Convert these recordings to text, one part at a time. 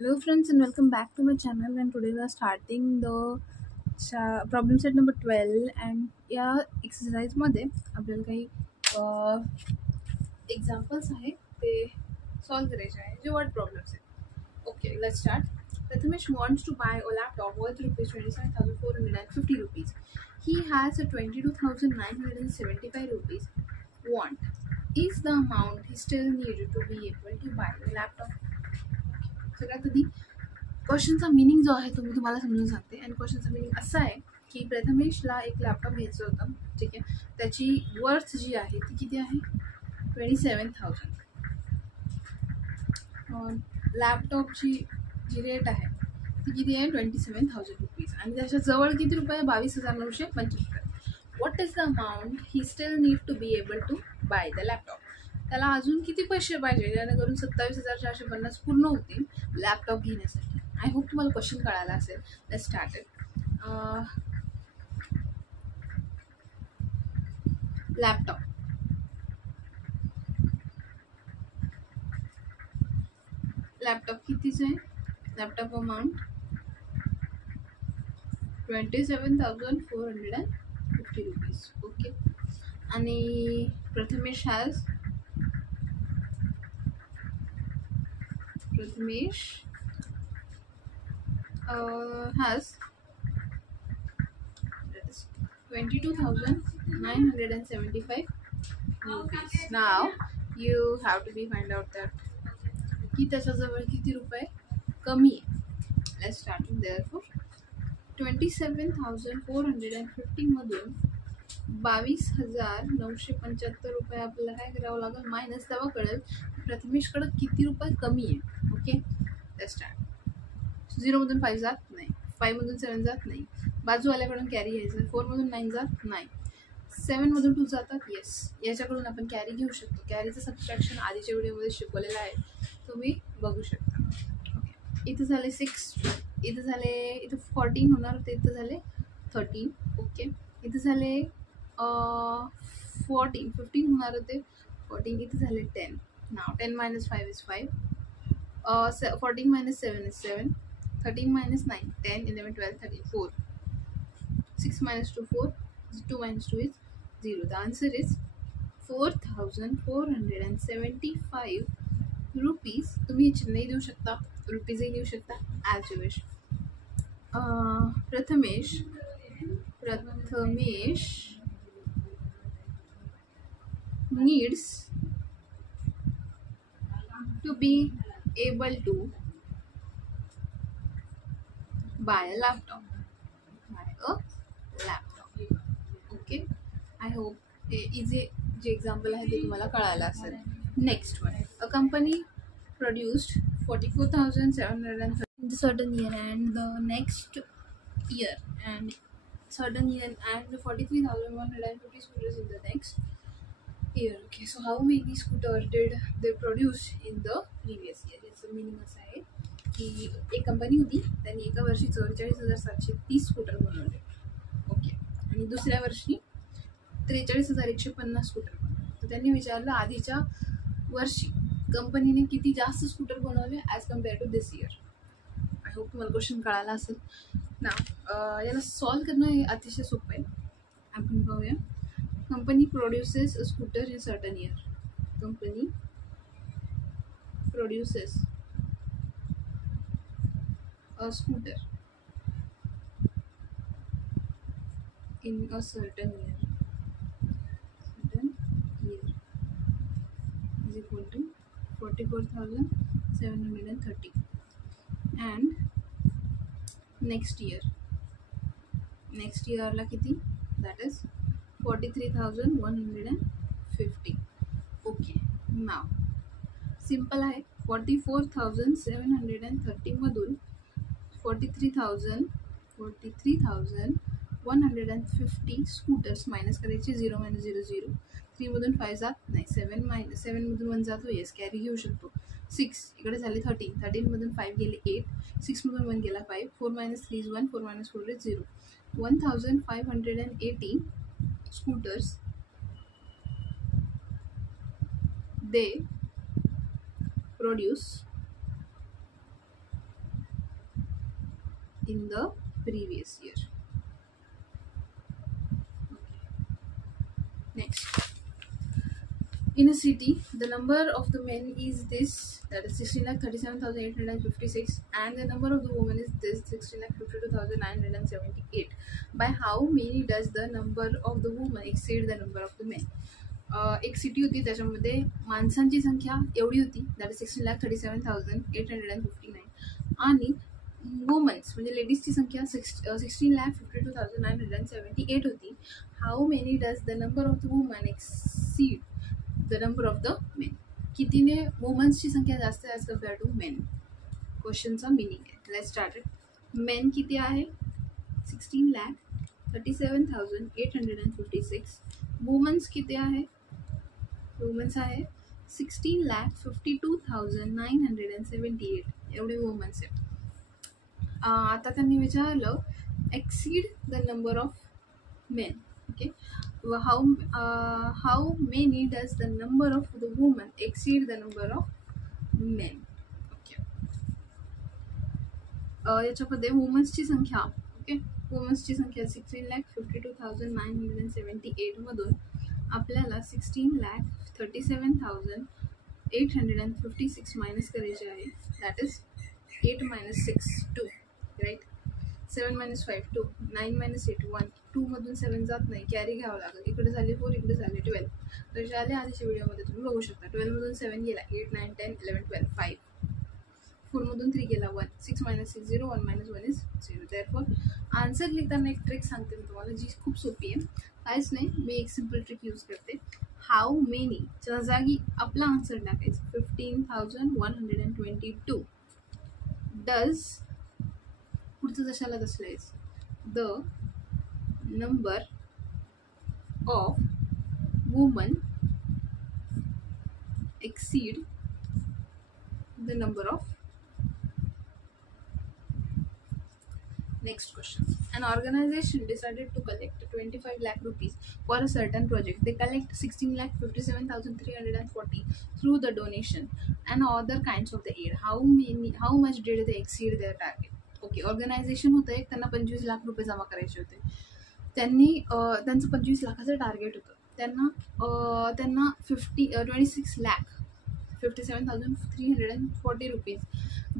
Hello friends and welcome back to my channel, and today we are starting the problem set number 12. and या exercise मध्ये आपल्याला काही examples आहेत ते solve करायचे आहे जे वर्ड प्रॉब्लेम्स आहेत. Okay, let's start. Prathamesh wants to buy a laptop worth rupees 27,450 rupees. He has a 22,975 rupees want. Is the amount he still needed to be able to buy the laptop? सगळ्यात आधी क्वेश्चनचा meaning जो आहे तो मी तुम्हाला समजून सांगते. आणि क्वेश्चनचा meaning असा आहे की प्रथमेशला एक लॅपटॉप घ्यायचं होतं. ठीक आहे, त्याची वर्थ जी आहे ती किती आहे? 27,000. लॅपटॉपची जी रेट आहे ती किती आहे? 27,000 रुपीज. आणि त्याच्या जवळ किती रुपये? 22,925 रुपये. What is the amount he still need to be able to buy the laptop? त्याला अजून किती पैसे पाहिजे जेणेकरून 27,450 पूर्ण होतील लॅपटॉप घेण्यासाठी? आय होप तुम्हाला क्वेश्चन कळाला असेल. Let's start it. लॅपटॉप कितीच आहे? Laptop amount 27,450 rupees. ओके, आणि Prathamesh has has 22,975 rupees. Now you have to be find out that की त्याच्याजवळ किती रुपये कमी आहे. लेट्स स्टार्ट विथ देअरफॉर 27,450 मधून 22,975 रुपये आपल्याला काय करावं लागेल? मायनस. तेव्हा कळेल प्रथमेशकडे किती रुपये कमी आहे. Okay, let's start. 0 मधून 5 जात नाही, 5 मधून 7 जात नाही, बाजूवाल्याकडून कॅरी घ्यायचं. 4 मधून 9 जात नाही, 7 मधून 2 जातात. येस, याच्याकडून आपण कॅरी घेऊ शकतो. कॅरीचं सबस्ट्रॅक्शन आधीच्या व्हिडिओमध्ये शिकवलेलं आहे, तुम्ही बघू शकता. ओके, इथं झाले 6, इथं झाले, इथं 14 होणार होते, इथं झाले 13. ओके, इथं झाले 15 होणार होते, 14. इथं झाले 10. नाव 10 minus 5 is 5. 14 minus 7 is 7. 13 minus 9, 10, 11, 12, 13, 4. 6 minus 2, 4. 2 minus 2 is 0. The answer is 4,475 rupees. तुम्ही चिन्हही देऊ शकता, रुपीजही देऊ शकता, as you wish. Prathamesh needs to be able to buy a laptop. Okay, I hope easy जे एक्झाम्पल आहे ते तुम्हाला कळायला असेल. Next one. A company produced 44,730 in the certain year and the next year, and certain year and 43,150 scooters in the next year. Okay, so how many scooters did they produce in the previous year? याचं meaning असं आहे की एक company होती, त्यांनी एका वर्षी 44,730 scooter बनवले. ओके, आणि दुसऱ्या वर्षी 43,150 स्कूटर बनवले. तर त्यांनी विचारलं आधीच्या वर्षी कंपनीने किती जास्त स्कूटर बनवले as compare to this year. I hope तुम्हाला क्वेश्चन कळाला असेल ना. याला सॉल्व करणं हे अतिशय सोपं आहे. आपण पाहूया. Company produces a scooter in certain year. Company produces a scooter in a certain year is equal to 44,730, and next year ला किती? that is 43,150. Okay, now simple आहे. 44,730 मधून 43,150 स्कूटर्स मायनस करायचे. 0 minus 0 0. 3 मधून 5 जात नाही, 7 मधून 1 जातो, येस कॅरी घेऊ शकतो. 6 इकडे झाले 13. 13 मधून 5 गेले 8. 6 मधून 1 गेला 5. 4 minus 3 is 1. 4 minus 4 is 0. 1,580 scooters they produce in the previous year. Next, in a city, the number of the men is this, that is 16,37,856, and the number of the women is this, 16,52,978. By how many does the number of the women exceed the number of the men? एक city होती, त्याच्यामध्ये माणसांची संख्या एवढी होती, that is 16,37,859, आणि women's म्हणजे लेडीजची संख्या 16,52,978 होती. How many does the number of the woman exceed the number of the men? कितीने वुमन्सची संख्या जास्त आहे ॲज कम्पेअर टू मेन? क्वेश्चनचा मिनिंग आहे. Let's start it. मेन किती आहे? 16,37,856. वुमन्स किती आहे? वुमन्स आहे 16,52,978. एवढे वुमन्स आहेत. आता त्यांनी विचारलं exceed the number of main. Okay, how many does the number of the woman exceed the number of main? Okay, याच्यामध्ये वुमन्सची संख्या, ओके, वुमन्सची संख्या 16,52,978 मधून आपल्याला 16,37,856 मायनस करायचे आहे. That is 8 minus 6 2, right. 7 minus 5 2, 9 minus 8 1, 2 मधून 7 जात नाही, कॅरी घ्यावं लागेल. इकडे झाले 4, इकडे झाले 12. तर आले आधीच्या व्हिडिओमध्ये तुम्ही बघू शकता. 12 मधून 7 गेला, 8 9 10 11 12 5. 4 मधून 3 गेला 1. 6 minus 6 0, 1 minus 1 is 0. therefore answer लिहिताना एक ट्रिक सांगते मी तुम्हाला, जी खूप सोपी आहे. काहीच नाही, मी एक सिम्पल ट्रिक यूज करते. हाऊ मेनीच्या जागी आपला आन्सर टाकायचं 15,122. डज पुढचं जशाला तसं लिहायचं, the number of woman exceed the number of. Next question. An organization decided to collect 25 lakh rupees for a certain project. They collect 16,57,340 through the donation and other kinds of the aid. How much did they exceed their target? Okay, organisation होतं एक, त्यांना 25 लाख रुपये जमा करायचे होते. त्यांनी त्यांचं 25 लाखाचं टार्गेट होतं. त्यांना 57,340 रुपीज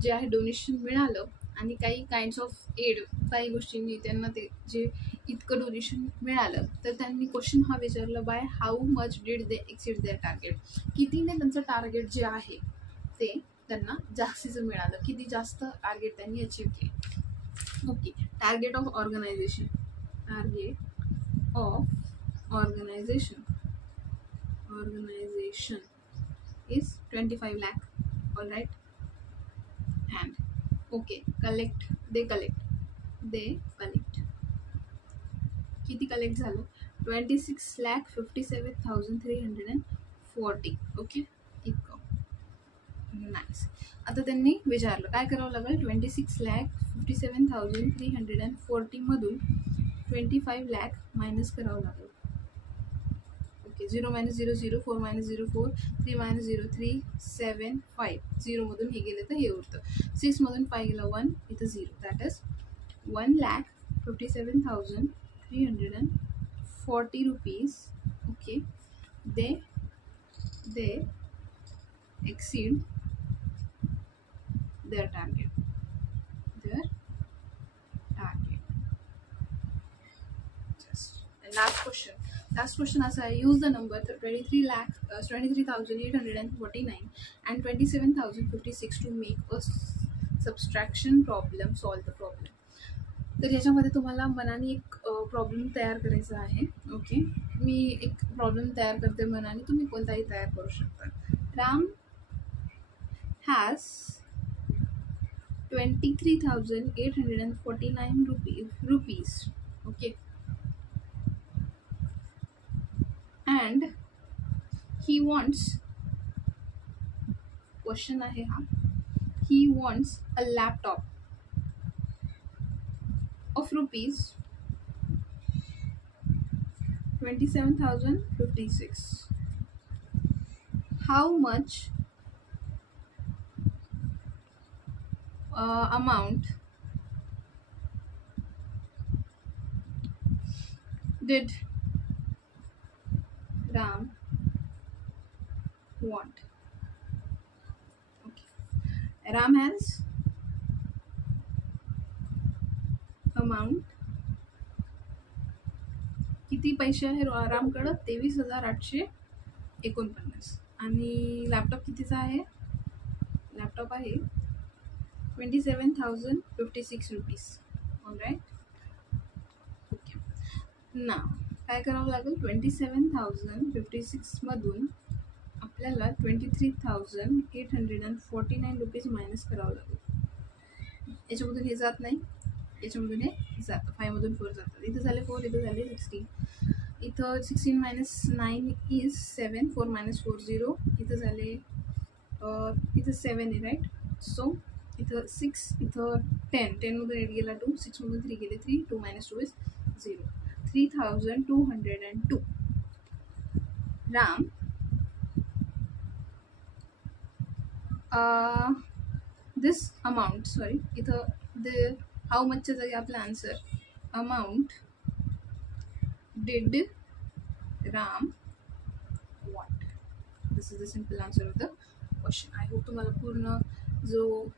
जे आहे डोनेशन मिळालं, आणि काही काइंड्स ऑफ एड, काही गोष्टींनी त्यांना ते जे इतकं डोनेशन मिळालं. तर त्यांनी क्वेश्चन हा विचारला, by how much did they exceed their target? कितीने त्यांचं टार्गेट जे आहे ते त्यांना जास्तीचं मिळालं, किती जास्त टार्गेट त्यांनी अचीव केलं. Okay, target of organisation, organisation is 25 lakh. all right, and okay, they collect किती कलेक्ट झालं? 26,57,340. ओके, इतकं. नाईस. आता त्यांनी विचारलं काय करावं लागेल? 26,57,340 मधून 25 लाख मायनस करावं लागेल. Okay, 0 minus 0 0, 4 minus 0 4, 3 minus 0 3, 7 5. 0 मधून हे गेले तर हे उरतं. 6 मधून 5 गेला 1, इथं 0. That is 1,57,340 rupees. Okay, they exceed their target. And last question असा आहे, use the number 23,849 and 27,056 to make a subtraction problem, solve the problem. तर याच्यामध्ये तुम्हाला मनाने एक प्रॉब्लेम तयार करायचा आहे. ओके, मी एक प्रॉब्लेम तयार करते मनाने, तुम्ही कोणताही तयार करू शकता. Ram has 23,849 rupees. Okay, and he wants, question आहे हा, he wants a laptop of rupees 27,056. How much amount did Ram want? Okay. Ram has amount. किती पैसे आहे रामकडं? 23,849. आणि लॅपटॉप कितीचा आहे? लॅपटॉप आहे 27,056 रुपीज. ऑलराईट. ओके. ना काय करावं लागेल? 27,056 मधून आपल्याला 23,849 रुपीज मायनस करावं लागेल. याच्यामधून हे जात नाही, याच्यामधून हे जातं. 5 मधून 4 जातात. इथं झाले 4, इथं झाले 16. इथं 16 minus 9 is 7. 4 minus 4 0. इथं झाले इथं 7 आहे, राईट. सो इथं 6, इथं 10. 10 मधून 8 गेला 2, 6 मधून 3 गेले 3. 2 minus 2 is 0. 3,202. Ram this amount, sorry, इथं the how much जागी आपला answer amount did Ram want. This is the simple answer of the question. I hope तुम्हाला पूर्ण जो